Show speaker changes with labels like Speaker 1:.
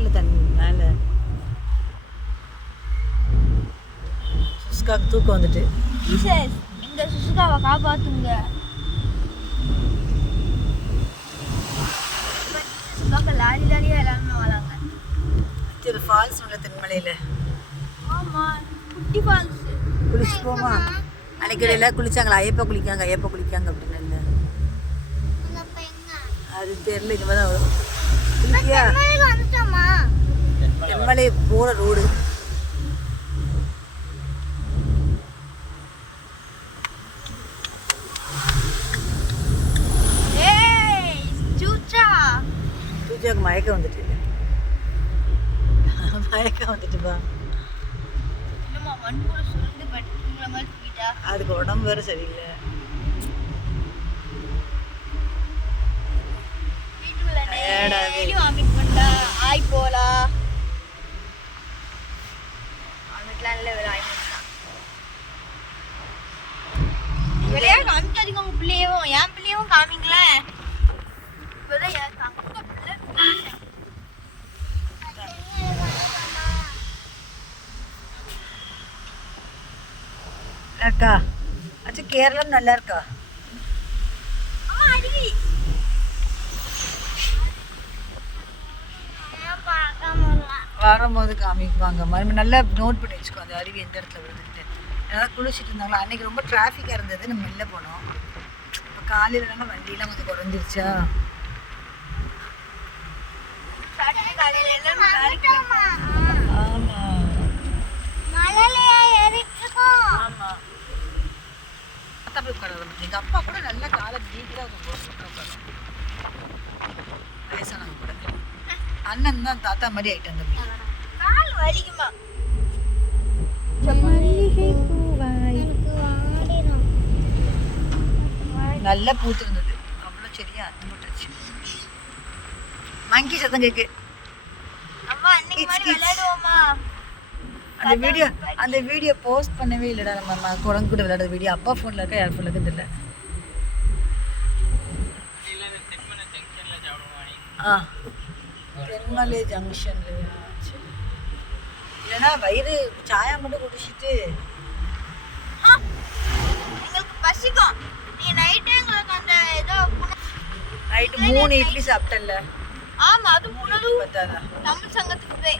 Speaker 1: வரல தண்ணி மேலே. சுஷ்காவுக்கு தூக்கம் வந்துட்டு.
Speaker 2: இந்த சுஷ்காவை காப்பாத்துங்க. லாரி லாரியா எல்லாருமே வராங்க.
Speaker 1: ஒரு ஃபால்ஸ் உள்ள தென்மலையில.
Speaker 2: ஆமா குட்டி ஃபால்ஸ்
Speaker 1: குளிச்சு போமா? அன்னைக்கு எல்லாம் குளிச்சாங்களா? ஐயப்பா குளிக்காங்க ஐயப்பா குளிக்காங்க அப்படின்னு அது தெரியல இனிமேதான் வரும். குளிக்கியா? தென்மலை போகிற ரோடு. பூஜாவுக்கு மயக்கம் வந்துட்டு மயக்கம் வந்துட்டுப்பா அதுக்கு உடம்பு வேறு சரியில்லை.
Speaker 2: காமிங்களேன்.
Speaker 1: அக்கா அச்சு கேரளம் நல்லா இருக்கா? வரும்போது காமிக்குவாங்க மறுபடியும் நல்லா நோட் பண்ணி வச்சுக்கோ அந்த அருவி எந்த இடத்துல வருதுன்ட்டு. ஏன்னா குளிச்சுட்டு இருந்தாங்களா? அன்னைக்கு ரொம்ப டிராஃபிக்காக இருந்தது. நம்ம வெளில போனோம். இப்போ காலையிலலாம் வண்டியெலாம் கொஞ்சம் குறைஞ்சிருச்சா?
Speaker 2: காலையில
Speaker 1: எங்கள் அப்பா கூட நல்லா காலை நீட்டாக வயசானவங்க கூட. அண்ணன் தான் தாத்தா மாதிரி ஆயிட்டான் தம்பி
Speaker 2: கால் வலிக்குமா?
Speaker 1: நல்லா பூத்திருந்தது அவ்வளோ செடியா அறுத்து போட்டுருச்சு மங்கி சத்தம் கேக்கு.
Speaker 2: அம்மா
Speaker 1: kids.
Speaker 2: விளையாடுவோமா
Speaker 1: அந்த வீடியோ அந்த வீடியோ போஸ்ட் பண்ணவே இல்லைடா நம்ம குரங்கு கூட விளையாடுற வீடியோ. அப்பா ஃபோனில் இருக்கா யார் ஃபோனில் இருக்குன்னு தெரியல. ஆ. தென்மலை ஜங்ஷன்ல இல்லைன்னா வயிறு சாயா மட்டும் குடிச்சிட்டு.
Speaker 2: எங்களுக்கு பசிக்கும். நைட்டே
Speaker 1: மூணு இட்லி சாப்பிட்டேன்ல.
Speaker 2: ஆமா அது
Speaker 1: பார்த்தாதா
Speaker 2: தமிழ் சங்கத்துக்கு போய்